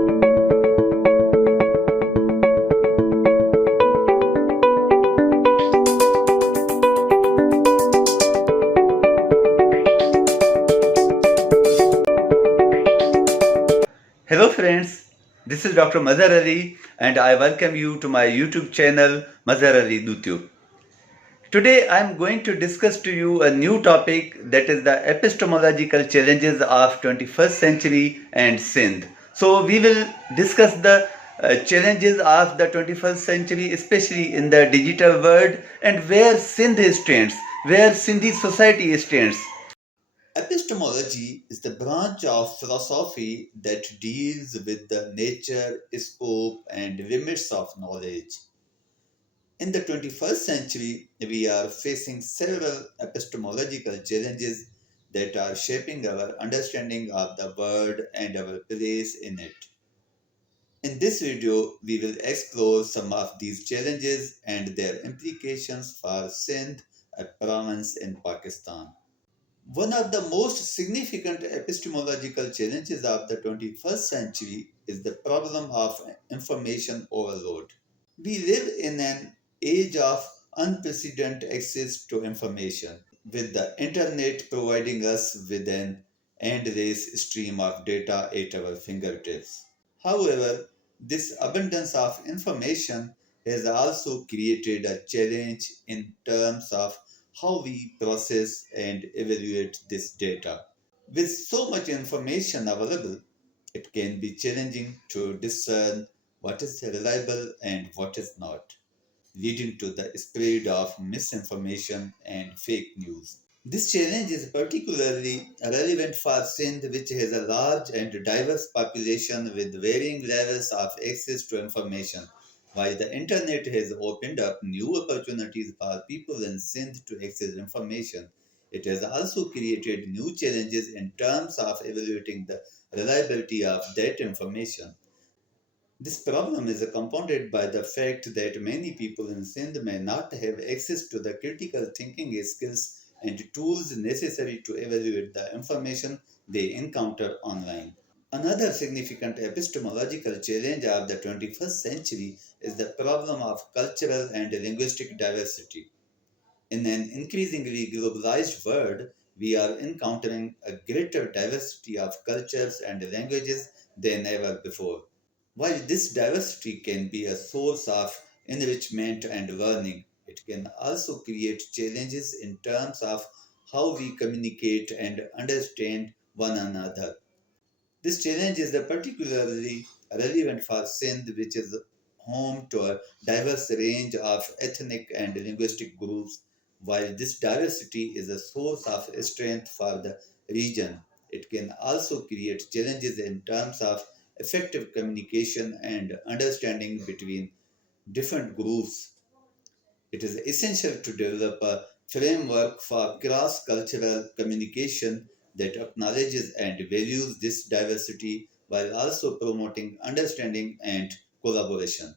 Hello friends, this is Dr. Mazhar Ali and I welcome you to my YouTube channel Mazhar Ali YouTube. Today I am going to discuss to you a new topic, that is the epistemological challenges of 21st century and Sindh. So we will discuss the challenges of the 21st century, especially in the digital world, and where Sindh stands, where Sindhi society stands. Epistemology is the branch of philosophy that deals with the nature, scope, and limits of knowledge. In the 21st century, we are facing several epistemological challenges that are shaping our understanding of the world and our place in it. In this video, we will explore some of these challenges and their implications for Sindh, a province in Pakistan. One of the most significant epistemological challenges of the 21st century is the problem of information overload. We live in an age of unprecedented access to information, with the internet providing us with an endless stream of data at our fingertips. However, this abundance of information has also created a challenge in terms of how we process and evaluate this data. With so much information available, it can be challenging to discern what is reliable and what is not, leading to the spread of misinformation and fake news. This challenge is particularly relevant for Sindh, which has a large and diverse population with varying levels of access to information. While the internet has opened up new opportunities for people in Sindh to access information, it has also created new challenges in terms of evaluating the reliability of that information. This problem is compounded by the fact that many people in Sindh may not have access to the critical thinking skills and tools necessary to evaluate the information they encounter online. Another significant epistemological challenge of the 21st century is the problem of cultural and linguistic diversity. In an increasingly globalized world, we are encountering a greater diversity of cultures and languages than ever before. While this diversity can be a source of enrichment and learning, it can also create challenges in terms of how we communicate and understand one another. This challenge is particularly relevant for Sindh, which is home to a diverse range of ethnic and linguistic groups. While this diversity is a source of strength for the region, it can also create challenges in terms of effective communication and understanding between different groups. It is essential to develop a framework for cross cultural communication that acknowledges and values this diversity while also promoting understanding and collaboration.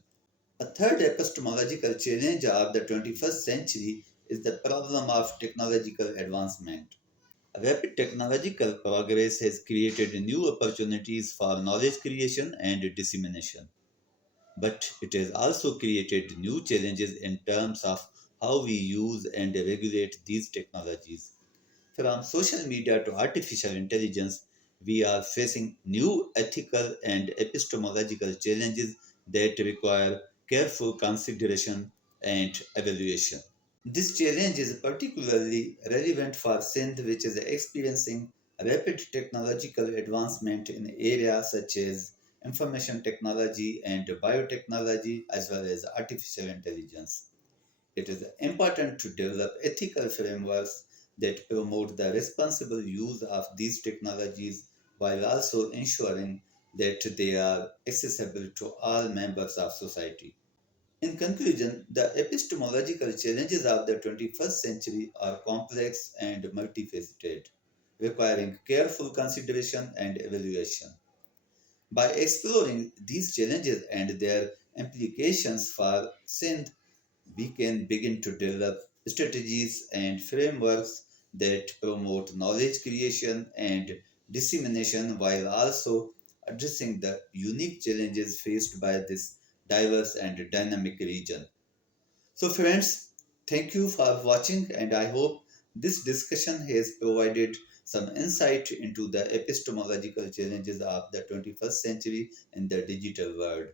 A third epistemological challenge of the 21st century is the problem of technological advancement. Rapid technological progress has created new opportunities for knowledge creation and dissemination. But it has also created new challenges in terms of how we use and regulate these technologies. From social media to artificial intelligence, we are facing new ethical and epistemological challenges that require careful consideration and evaluation. This challenge is particularly relevant for Sindh, which is experiencing rapid technological advancement in areas such as information technology and biotechnology, as well as artificial intelligence. It is important to develop ethical frameworks that promote the responsible use of these technologies while also ensuring that they are accessible to all members of society. In conclusion, the epistemological challenges of the 21st century are complex and multifaceted, requiring careful consideration and evaluation. By exploring these challenges and their implications for Sindh, we can begin to develop strategies and frameworks that promote knowledge creation and dissemination while also addressing the unique challenges faced by this diverse and dynamic region. So, friends, thank you for watching, and I hope this discussion has provided some insight into the epistemological challenges of the 21st century in the digital world.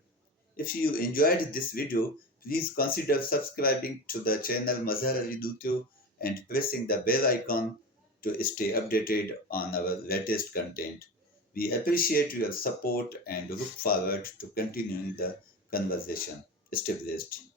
If you enjoyed this video, please consider subscribing to the channel Mazhar Ali Dutyo and pressing the bell icon to stay updated on our latest content. We appreciate your support and look forward to continuing the conversation. Stay blessed.